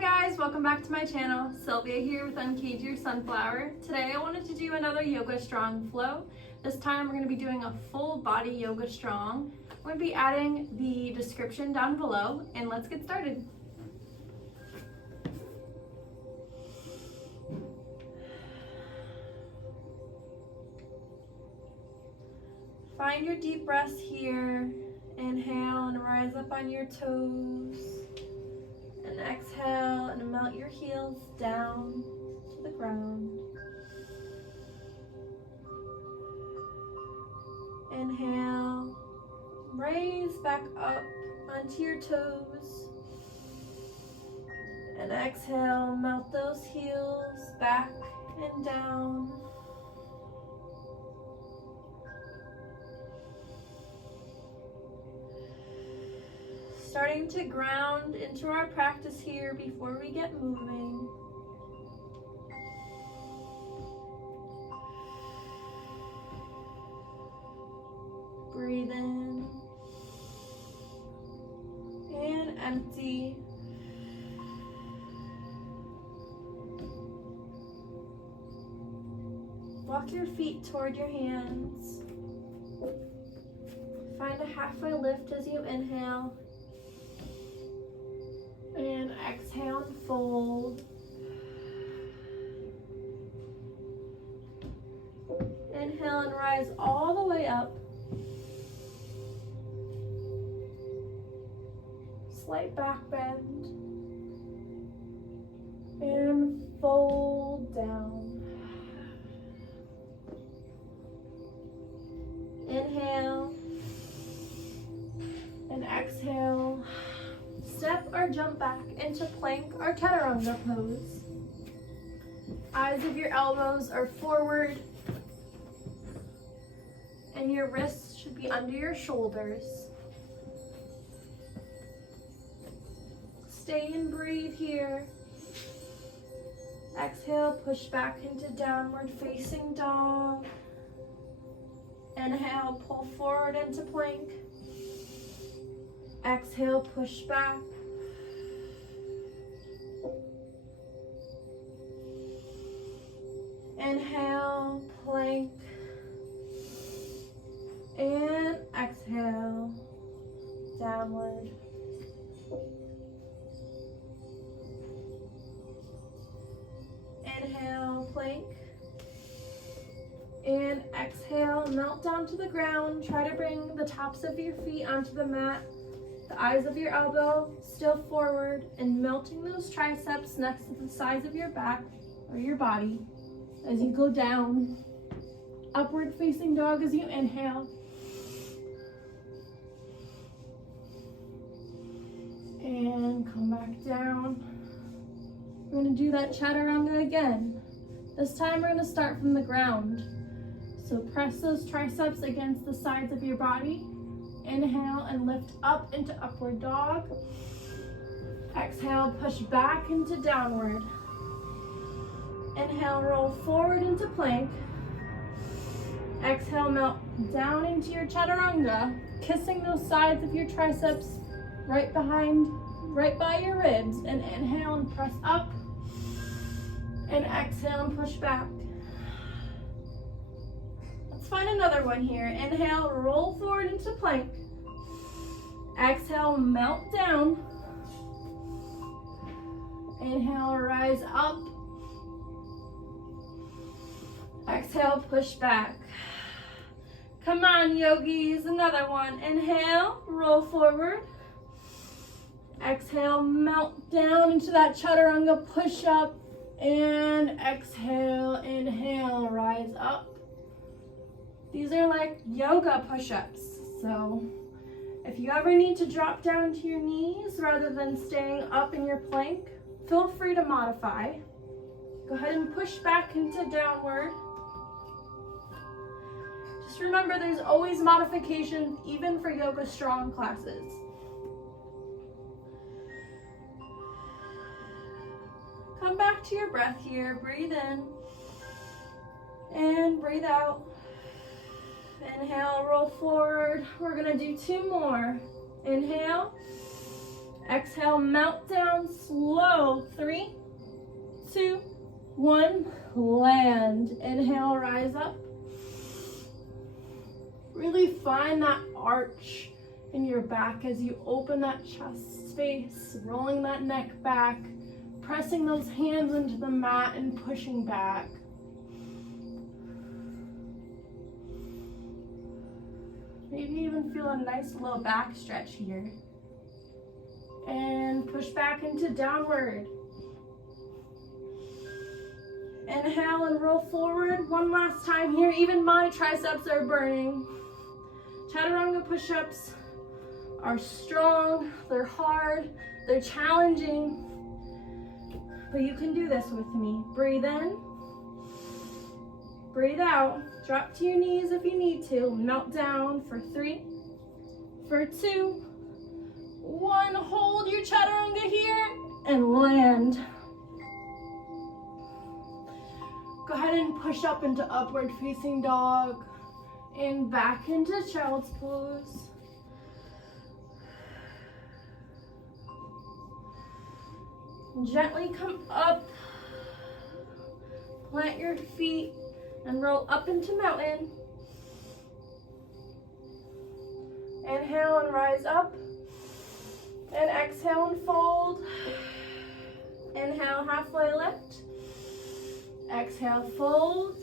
Hi guys, welcome back to my channel. Sylvia here with Uncage Your Sunflower. Today I wanted to do another Yoga Strong Flow. This time we're going to be doing a full body Yoga Strong. I'm going to be adding the description down below, and let's get started. Find your deep breaths here. Inhale and rise up on your toes. And exhale and melt your heels down to the ground. Inhale, raise back up onto your toes. And exhale, melt those heels back and down. Starting to ground into our practice here before we get moving. Breathe in and empty. Walk your feet toward your hands. Find a halfway lift as you inhale. And exhale and fold. Inhale and rise all the way up. Slight back bend. And fold down. Inhale. And exhale. Step or jump back into plank or chaturanga pose. Eyes of your elbows are forward and your wrists should be under your shoulders. Stay and breathe here. Exhale, push back into downward facing dog. Inhale, pull forward into plank. Exhale, push back. Inhale, plank. And exhale, downward. Inhale, plank. And exhale, melt down to the ground. Try to bring the tops of your feet onto the mat. The eyes of your elbow still forward, and melting those triceps next to the sides of your back or your body as you go down. Upward facing dog as you inhale. And come back down. We're going to do that chaturanga again. This time we're going to start from the ground. So press those triceps against the sides of your body. Inhale and lift up into upward dog. Exhale, push back into downward. Inhale, roll forward into plank. Exhale, melt down into your chaturanga, kissing those sides of your triceps right by your ribs. And inhale and press up. And exhale and push back. Find another one here. Inhale, roll forward into plank. Exhale, melt down. Inhale, rise up. Exhale, push back. Come on, yogis, another one. Inhale, roll forward. Exhale, melt down into that chaturanga, push up. And exhale, inhale, rise up. These are like yoga push-ups, so if you ever need to drop down to your knees rather than staying up in your plank, feel free to modify. Go ahead and push back into downward. Just remember there's always modifications, even for Yoga Strong classes. Come back to your breath here, breathe in and breathe out. Inhale, roll forward. We're gonna do two more. Inhale, Exhale, melt down, slow. 3, 2, 1, land. Inhale, rise up. Really find that arch in your back as you open that chest space, rolling that neck back, pressing those hands into the mat and pushing back. Maybe even feel a nice low back stretch here. And push back into downward. Inhale and roll forward. One last time here. Even my triceps are burning. Chaturanga push-ups are strong, they're hard, they're challenging, but you can do this with me. Breathe in, breathe out, drop to your knees if you need to, melt down for 3, for 2, 1, hold your chaturanga here, and land. Go ahead and push up into upward facing dog, and back into child's pose. Gently come up, plant your feet, and roll up into mountain. Inhale and rise up, and exhale and fold. Inhale, halfway lift. Exhale, fold.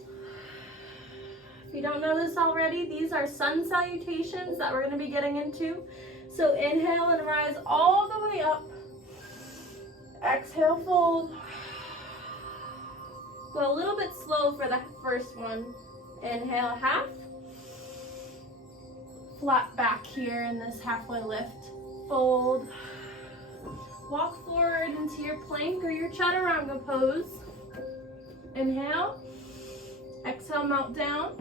If you don't know this already, these are sun salutations that we're going to be getting into. So inhale and rise all the way up. Exhale, fold. Go a little bit slow for the first one. Inhale, half. Flat back here in this halfway lift. Fold. Walk forward into your plank or your chaturanga pose. Inhale. Exhale, melt down.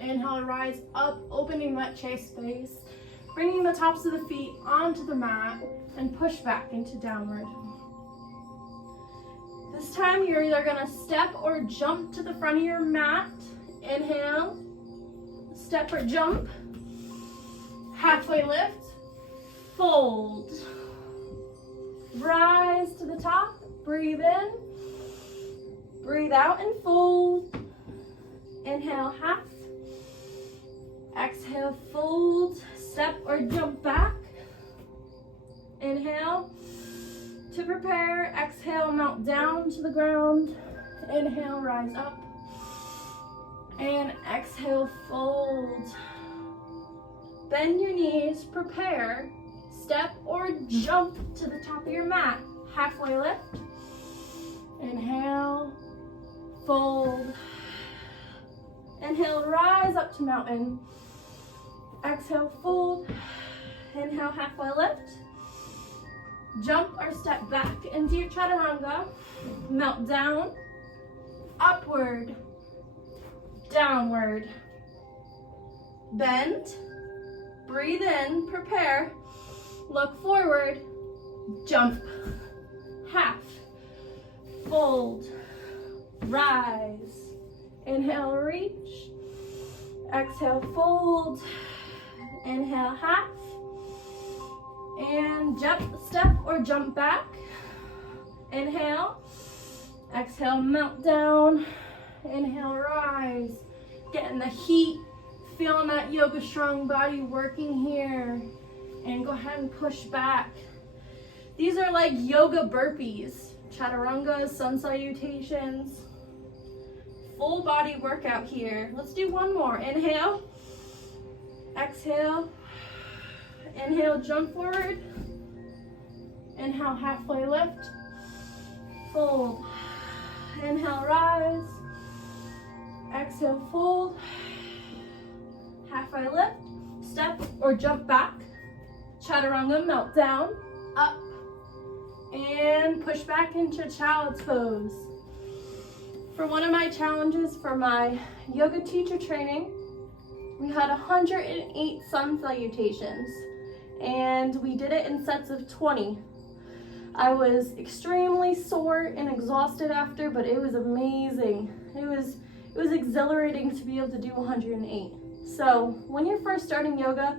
Inhale, rise up, opening that chest space. Bringing the tops of the feet onto the mat and push back into downward. This time you're either gonna step or jump to the front of your mat. Inhale, step or jump. Halfway lift, fold. Rise to the top, breathe in, breathe out and fold. Inhale, half. Exhale, fold, step or jump back. Inhale to prepare. Exhale, melt down to the ground. Inhale, rise up. And exhale, fold. Bend your knees, prepare. Step or jump to the top of your mat. Halfway lift. Inhale, fold. Inhale, rise up to mountain. Exhale, fold. Inhale, halfway lift. Jump or step back into your chaturanga. Melt down, upward, downward. Bend, breathe in, prepare. Look forward, jump, half, fold, rise. Inhale, reach. Exhale, fold. Inhale, half. And jump, step or jump back. Inhale. Exhale, melt down. Inhale, rise. Getting the heat. Feeling that YogaStrong body working here. And go ahead and push back. These are like yoga burpees. Chaturangas, sun salutations. Full body workout here. Let's do one more. Inhale. Exhale. Inhale, jump forward. Inhale, halfway lift. Fold. Inhale, rise. Exhale, fold. Halfway lift. Step or jump back. Chaturanga, melt down. Up. And push back into child's pose. For one of my challenges for my yoga teacher training, we had 108 sun salutations, and we did it in sets of 20. I was extremely sore and exhausted after, but it was amazing. It was exhilarating to be able to do 108. So when you're first starting yoga,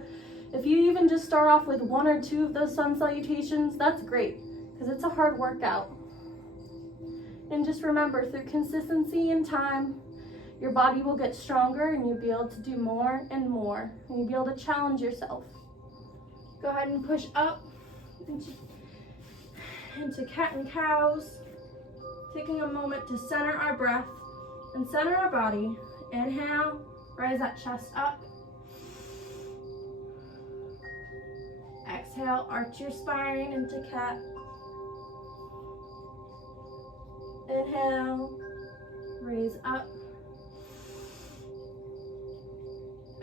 If you even just start off with 1 or 2 of those sun salutations, that's great, because it's a hard workout. And just remember, through consistency and time, your body will get stronger and you'll be able to do more and more. And you'll be able to challenge yourself. Go ahead and push up into cat and cows. Taking a moment to center our breath and center our body. Inhale, rise that chest up. Exhale, arch your spine into cat. Inhale, raise up.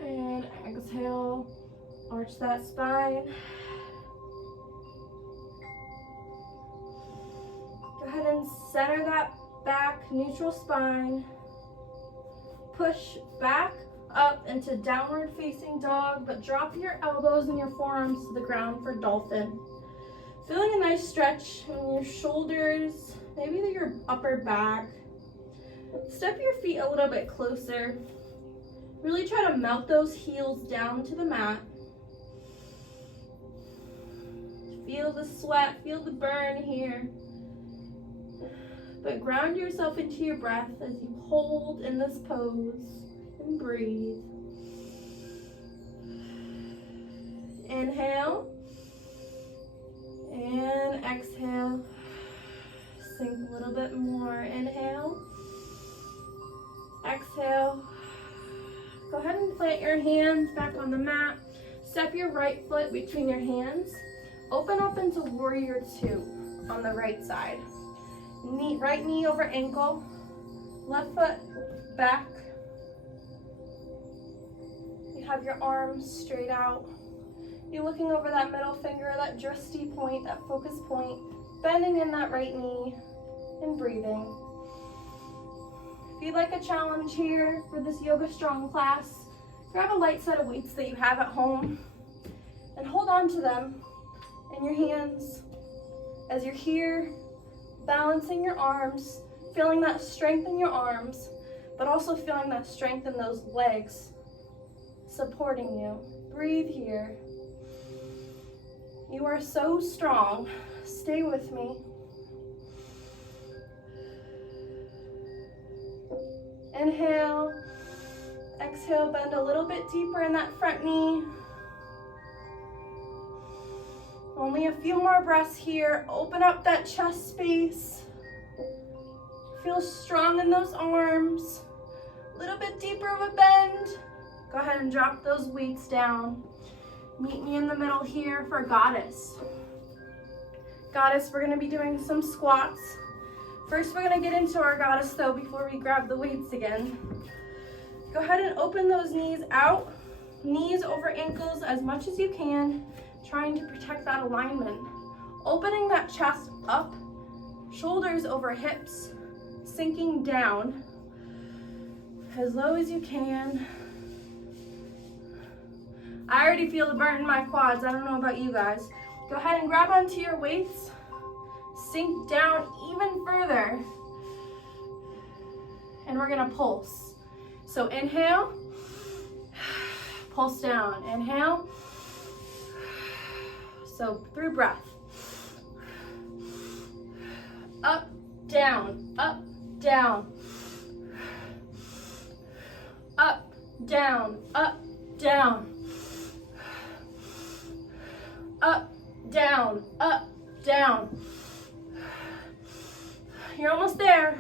And exhale, arch that spine. Go ahead and center that back, neutral spine. Push back up into downward facing dog, but drop your elbows and your forearms to the ground for dolphin. Feeling a nice stretch in your shoulders, maybe your upper back. Step your feet a little bit closer. Really try to melt those heels down to the mat. Feel the sweat, feel the burn here. But ground yourself into your breath as you hold in this pose and breathe. Inhale and exhale. Sink a little bit more. Inhale, exhale. Go ahead and plant your hands back on the mat. Step your right foot between your hands. Open up into warrior 2 on the right side. Right knee over ankle. Left foot back. You have your arms straight out. You're looking over that middle finger, that drishti point, that focus point. Bending in that right knee and breathing. If you'd like a challenge here for this YogaStrong class, grab a light set of weights that you have at home and hold on to them in your hands as you're here, balancing your arms, feeling that strength in your arms, but also feeling that strength in those legs supporting you. Breathe here. You are so strong. Stay with me. Inhale, exhale, bend a little bit deeper in that front knee. Only a few more breaths here. Open up that chest space. Feel strong in those arms. A little bit deeper of a bend. Go ahead and drop those weights down. Meet me in the middle here for Goddess. Goddess, we're gonna be doing some squats. First, we're gonna get into our Goddess though before we grab the weights again. Go ahead and open those knees out. Knees over ankles as much as you can, trying to protect that alignment. Opening that chest up, shoulders over hips, sinking down as low as you can. I already feel the burn in my quads. I don't know about you guys. Go ahead and grab onto your weights. Sink down even further. And we're gonna pulse. So inhale, pulse down. Inhale. So through breath. Up, down, up, down. Up, down, up, down. Up, down, up, down. You're almost there.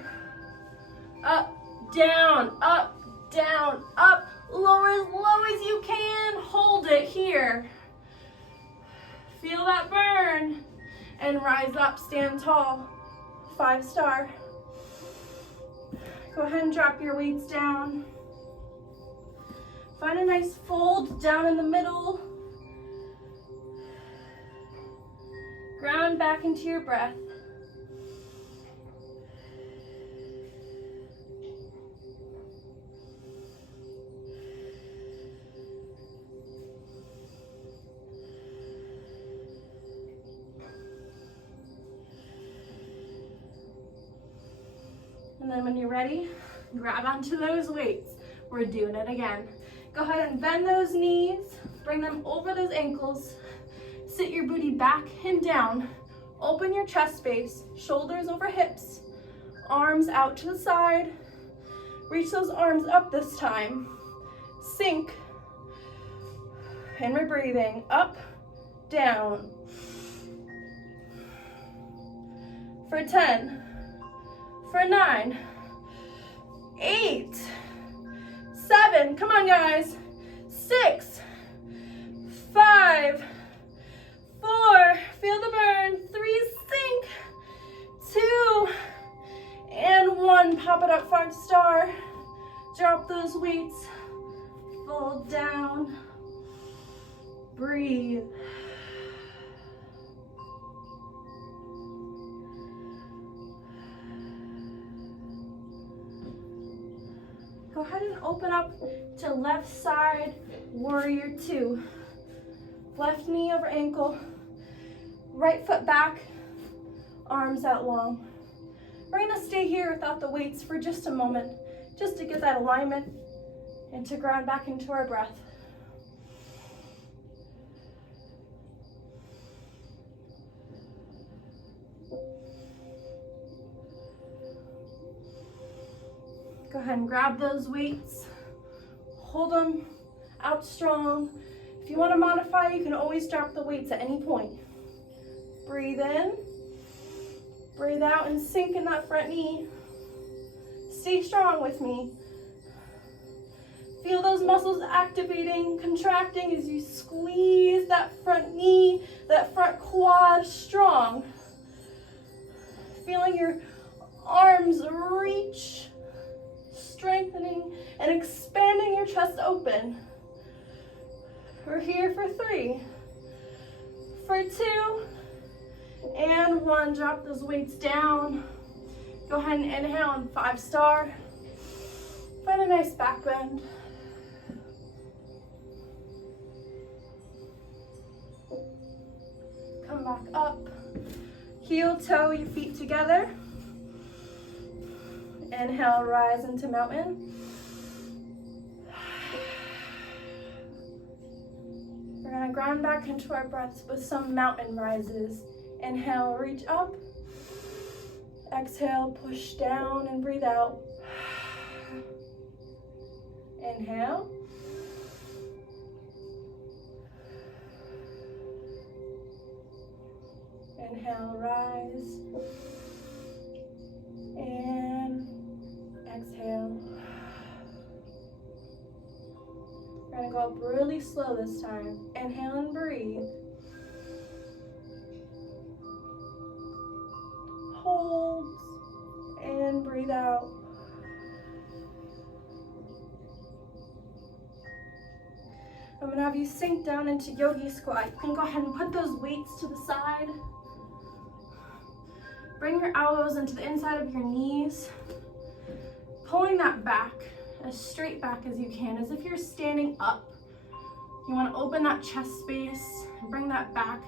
Up, down, up, down, up. Lower as low as you can. Hold it here. Feel that burn. And rise up, stand tall. 5-star. Go ahead and drop your weights down. Find a nice fold down in the middle. Ground back into your breath. And then when you're ready, grab onto those weights. We're doing it again. Go ahead and bend those knees. Bring them over those ankles. Sit your booty back and down. Open your chest space, shoulders over hips, arms out to the side. Reach those arms up this time. Sink. And we're breathing up, down. For 10, for 9, 8, 7, come on guys, 6, 5, 4, feel the burn, 3, sink, 2, and 1, pop it up, 5-star, drop those weights, fold down, breathe. Go ahead and open up to left side, warrior 2. Left knee over ankle, right foot back, arms out long. We're gonna stay here without the weights for just a moment, just to get that alignment and to ground back into our breath. Go ahead and grab those weights, hold them out strong. If you want to modify, you can always drop the weights at any point. Breathe in, breathe out, and sink in that front knee. Stay strong with me. Feel those muscles activating, contracting as you squeeze that front knee, that front quad strong. Feeling your arms reach, strengthening and expanding your chest open. We're here for 3, for 2, and 1. Drop those weights down. Go ahead and inhale and 5-star. Find a nice back bend. Come back up. Heel toe your feet together. Inhale, rise into mountain. We're gonna ground back into our breaths with some mountain rises. Inhale, reach up. Exhale, push down and breathe out. Inhale. Inhale, rise. And exhale. We're gonna go up really slow this time. Inhale and breathe. Hold and breathe out. I'm gonna have you sink down into yogi squat. You can go ahead and put those weights to the side. Bring your elbows into the inside of your knees, pulling that back, as straight back as you can, as if you're standing up. You want to open that chest space and bring that back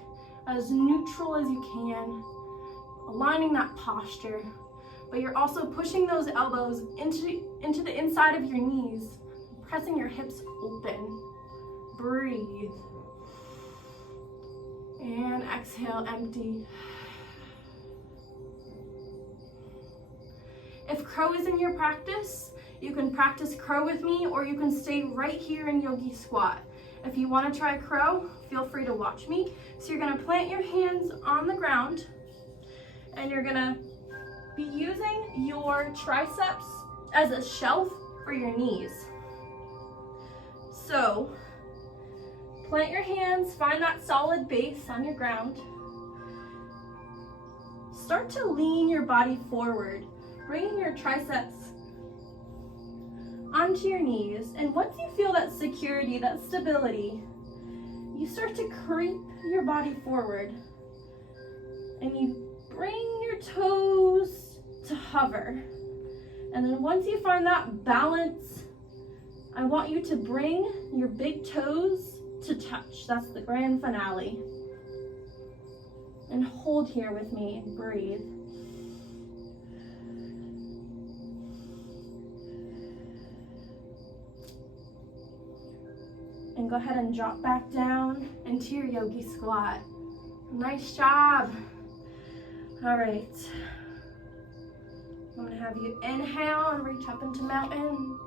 as neutral as you can, aligning that posture. But you're also pushing those elbows into the inside of your knees, pressing your hips open. Breathe. And exhale, empty. If crow is in your practice, you can practice crow with me, or you can stay right here in yogi squat. If you want to try crow, feel free to watch me. So you're going to plant your hands on the ground, and you're going to be using your triceps as a shelf for your knees. So plant your hands, find that solid base on your ground. Start to lean your body forward, bringing your triceps onto your knees. And once you feel that security, that stability, you start to creep your body forward. And you bring your toes to hover. And then once you find that balance, I want you to bring your big toes to touch. That's the grand finale. And hold here with me and breathe. And go ahead and drop back down into your yogi squat. Nice job. All right. I'm gonna have you inhale and reach up into mountain.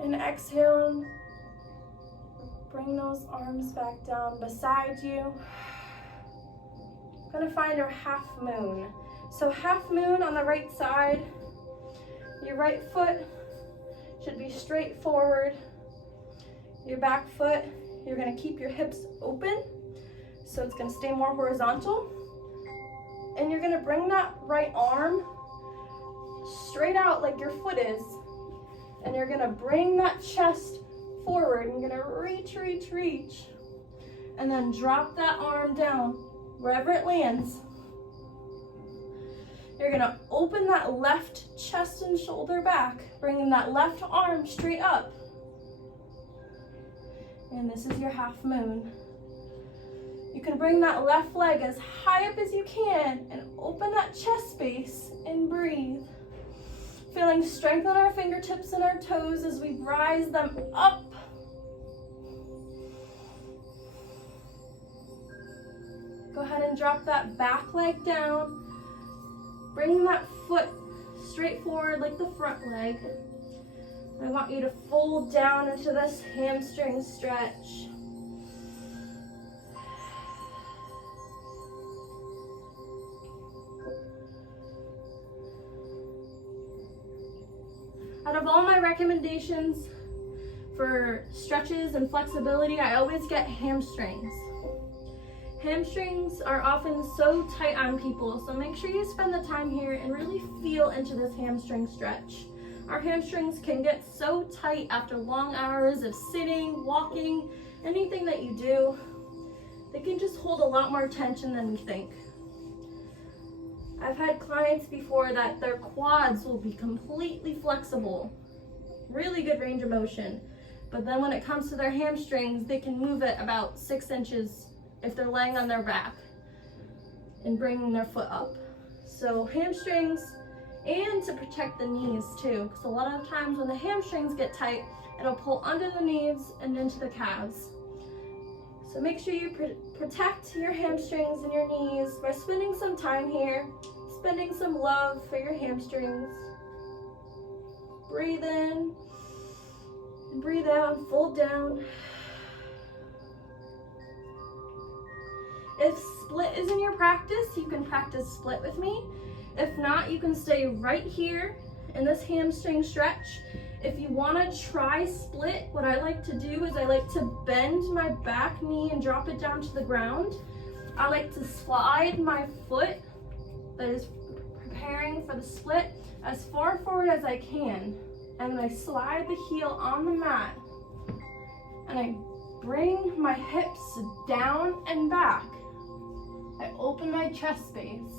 And exhale and bring those arms back down beside you. Gonna find your half moon. So half moon on the right side. Your right foot should be straight forward. Your back foot, you're gonna keep your hips open, so it's gonna stay more horizontal. And you're gonna bring that right arm straight out like your foot is. And you're gonna bring that chest forward. And you're gonna reach, reach, reach. And then drop that arm down wherever it lands. You're gonna open that left chest and shoulder back, bringing that left arm straight up. And this is your half moon. You can bring that left leg as high up as you can and open that chest space and breathe. Feeling strength on our fingertips and our toes as we rise them up. Go ahead and drop that back leg down. Bring that foot straight forward like the front leg. I want you to fold down into this hamstring stretch. Out of all my recommendations for stretches and flexibility, I always get hamstrings. Hamstrings are often so tight on people, so make sure you spend the time here and really feel into this hamstring stretch. Our hamstrings can get so tight after long hours of sitting, walking, anything that you do. They can just hold a lot more tension than we think. I've had clients before that their quads will be completely flexible, really good range of motion, but then when it comes to their hamstrings, they can move it about 6 inches if they're laying on their back and bringing their foot up. So hamstrings, and to protect the knees too, because a lot of times when the hamstrings get tight, it'll pull under the knees and into the calves. So make sure you protect your hamstrings and your knees by spending some time here, spending some love for your hamstrings. Breathe in, and breathe out, and fold down. If split is in your practice, you can practice split with me. If not, you can stay right here in this hamstring stretch. If you want to try split, what I like to do is I like to bend my back knee and drop it down to the ground. I like to slide my foot that is preparing for the split as far forward as I can. And then I slide the heel on the mat. And I bring my hips down and back. I open my chest space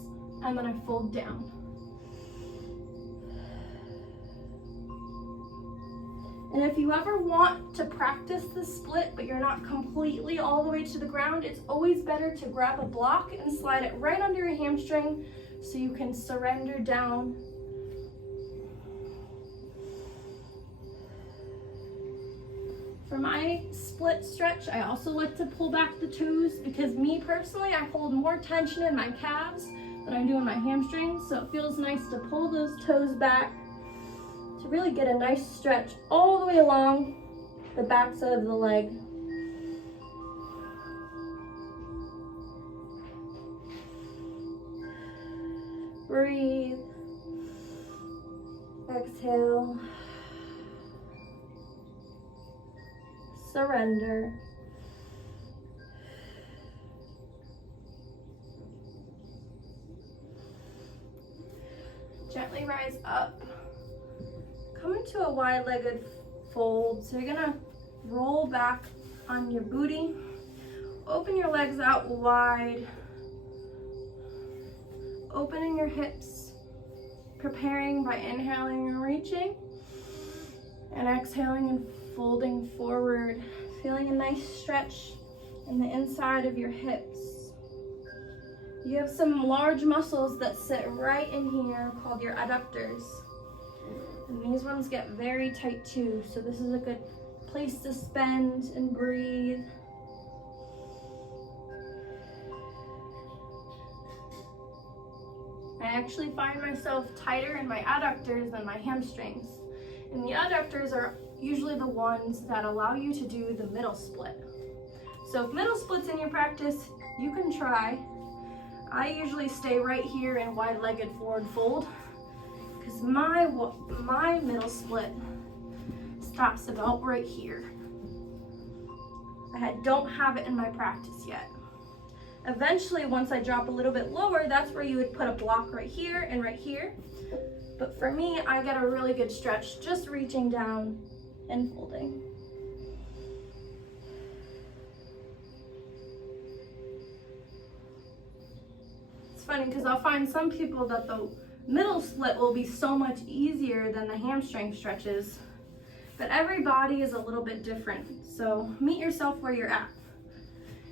and then I fold down. And if you ever want to practice the split, but you're not completely all the way to the ground, it's always better to grab a block and slide it right under your hamstring so you can surrender down. For my split stretch, I also like to pull back the toes because me personally, I hold more tension in my calves than I do in my hamstrings, so it feels nice to pull those toes back to really get a nice stretch all the way along the backside of the leg. Breathe. Exhale. Surrender. Gently rise up. Come into a wide-legged fold. So you're gonna roll back on your booty. Open your legs out wide. Opening your hips. Preparing by inhaling and reaching. And exhaling and folding forward. Feeling a nice stretch in the inside of your hips. You have some large muscles that sit right in here called your adductors. And these ones get very tight too, so this is a good place to spend and breathe. I actually find myself tighter in my adductors than my hamstrings. And the adductors are usually the ones that allow you to do the middle split. So if middle split's in your practice, you can try. I usually stay right here in wide-legged forward fold because my middle split stops about right here. I don't have it in my practice yet. Eventually, once I drop a little bit lower, that's where you would put a block right here and right here. But for me, I get a really good stretch just reaching down and folding. It's funny because I'll find some people that the middle split will be so much easier than the hamstring stretches, but every body is a little bit different. So meet yourself where you're at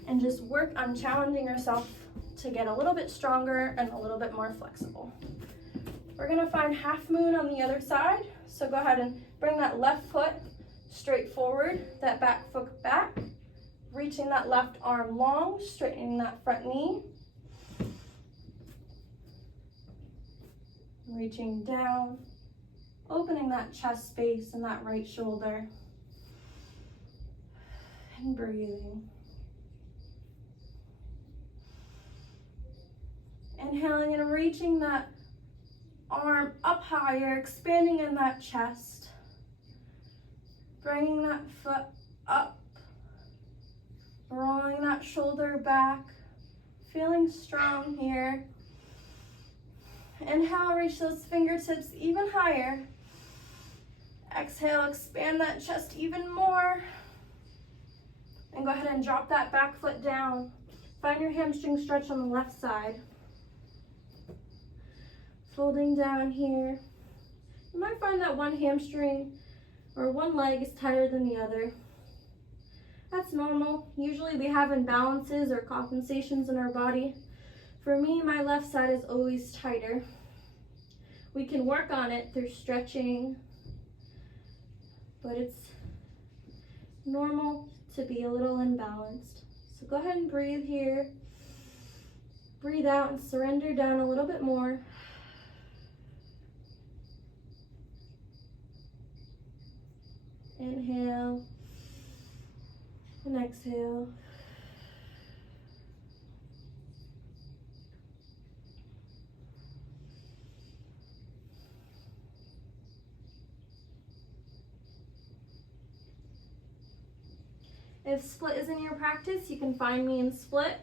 and just work on challenging yourself to get a little bit stronger and a little bit more flexible. We're gonna find half moon on the other side. So go ahead and bring that left foot straight forward, that back foot back, reaching that left arm long, straightening that front knee. Reaching down, opening that chest space and that right shoulder, and breathing. Inhaling and reaching that arm up higher, expanding in that chest, bringing that foot up, rolling that shoulder back, feeling strong here. Inhale, reach those fingertips even higher. Exhale, expand that chest even more. And go ahead and drop that back foot down. Find your hamstring stretch on the left side. Folding down here. You might find that one hamstring or one leg is tighter than the other. That's normal. Usually we have imbalances or compensations in our body. For me, my left side is always tighter. We can work on it through stretching, but it's normal to be a little imbalanced. So go ahead and breathe here. Breathe out and surrender down a little bit more. Inhale and exhale. If split is in your practice, you can find me in split,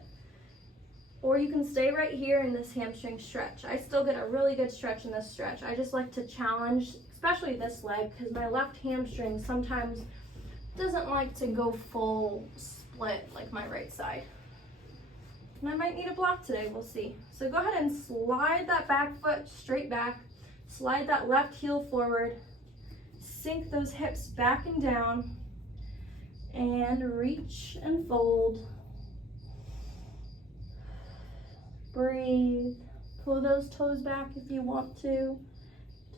or you can stay right here in this hamstring stretch. I still get a really good stretch in this stretch. I just like to challenge, especially this leg, because my left hamstring sometimes doesn't like to go full split like my right side. And I might need a block today, we'll see. So go ahead and slide that back foot straight back, slide that left heel forward, sink those hips back and down, and reach and fold. Breathe. Pull those toes back if you want to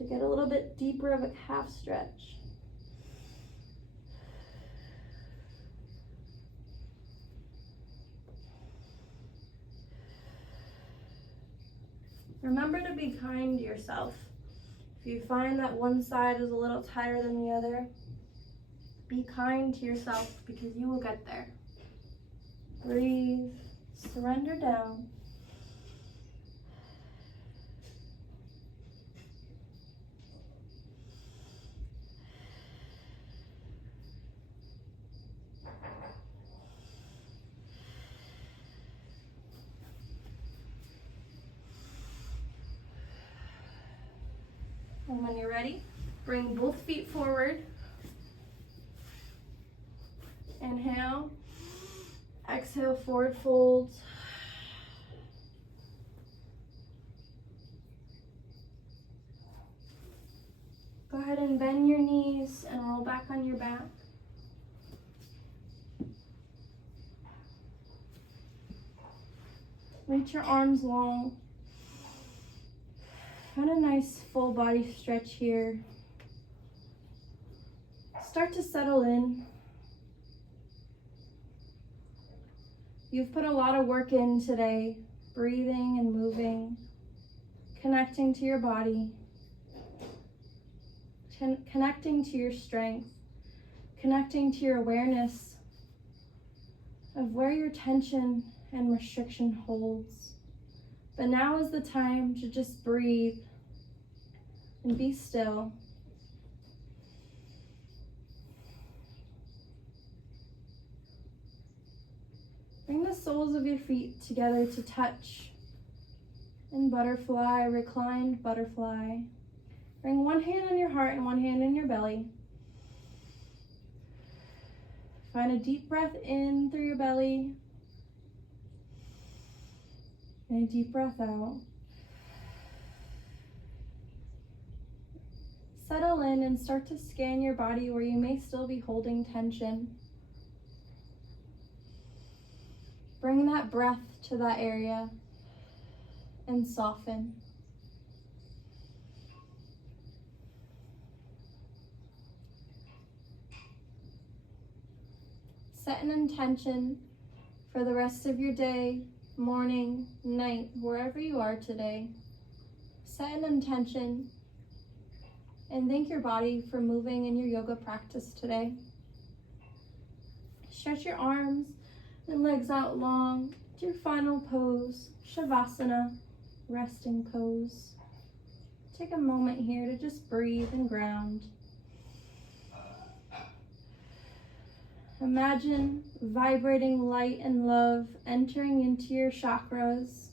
get a little bit deeper of a calf stretch. Remember to be kind to yourself. If you find that one side is a little tighter than the other, be kind to yourself because you will get there. Breathe, surrender down. And when you're ready, bring both feet forward. Inhale, exhale, forward fold. Go ahead and bend your knees and roll back on your back. Reach your arms long. Find a nice full body stretch here. Start to settle in. You've put a lot of work in today, breathing and moving, connecting to your body, connecting to your strength, connecting to your awareness of where your tension and restriction holds. But now is the time to just breathe and be still. Bring the soles of your feet together to touch in butterfly, reclined butterfly. Bring one hand on your heart and one hand in your belly. Find a deep breath in through your belly and a deep breath out. Settle in and start to scan your body where you may still be holding tension. Bring that breath to that area and soften. Set an intention for the rest of your day, morning, night, wherever you are today. Set an intention and thank your body for moving in your yoga practice today. Stretch your arms and legs out long to your final pose, Shavasana, resting pose. Take a moment here to just breathe and ground. Imagine vibrating light and love entering into your chakras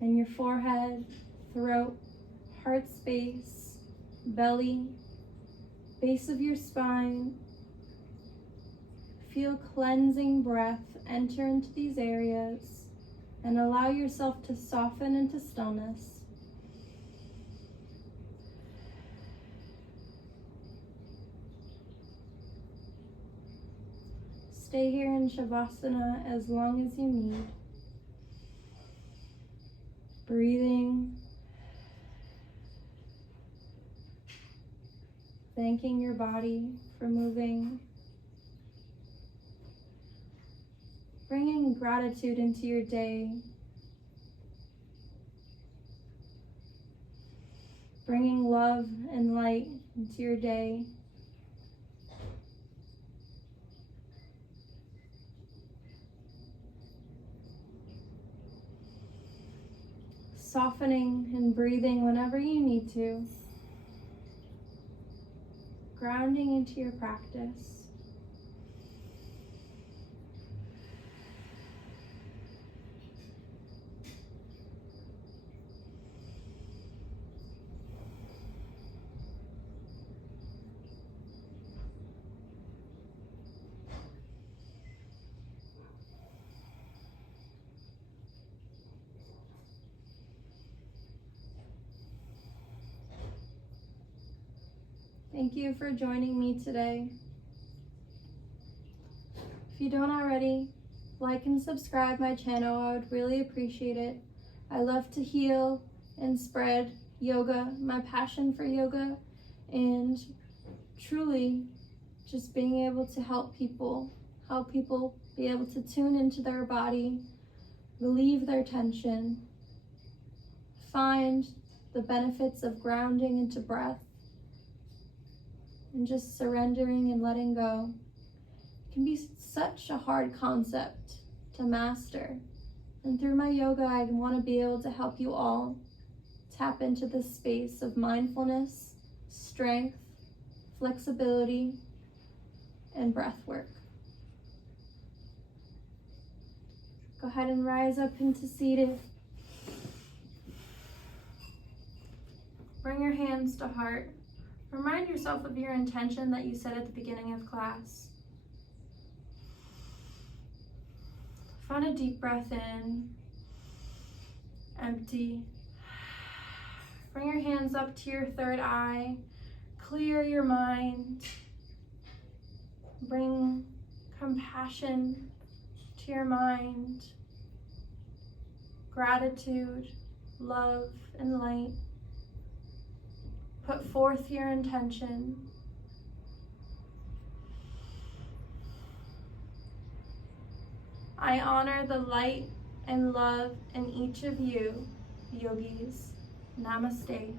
and your forehead, throat, heart space, belly, base of your spine. Feel cleansing breath enter into these areas and allow yourself to soften into stillness. Stay here in Shavasana as long as you need. Breathing, thanking your body for moving, bringing gratitude into your day, bringing love and light into your day. Softening and breathing whenever you need to. Grounding into your practice. Thank you for joining me today. If you don't already, like and subscribe my channel. I would really appreciate it. I love to heal and spread yoga, my passion for yoga, and truly just being able to help people be able to tune into their body, relieve their tension, find the benefits of grounding into breath, and just surrendering and letting go. It can be such a hard concept to master. And through my yoga, I want to be able to help you all tap into this space of mindfulness, strength, flexibility, and breath work. Go ahead and rise up into seated. Bring your hands to heart. Remind yourself of your intention that you set at the beginning of class. Find a deep breath in, empty. Bring your hands up to your third eye, clear your mind. Bring compassion to your mind, gratitude, love, and light. Put forth your intention. I honor the light and love in each of you, yogis. Namaste.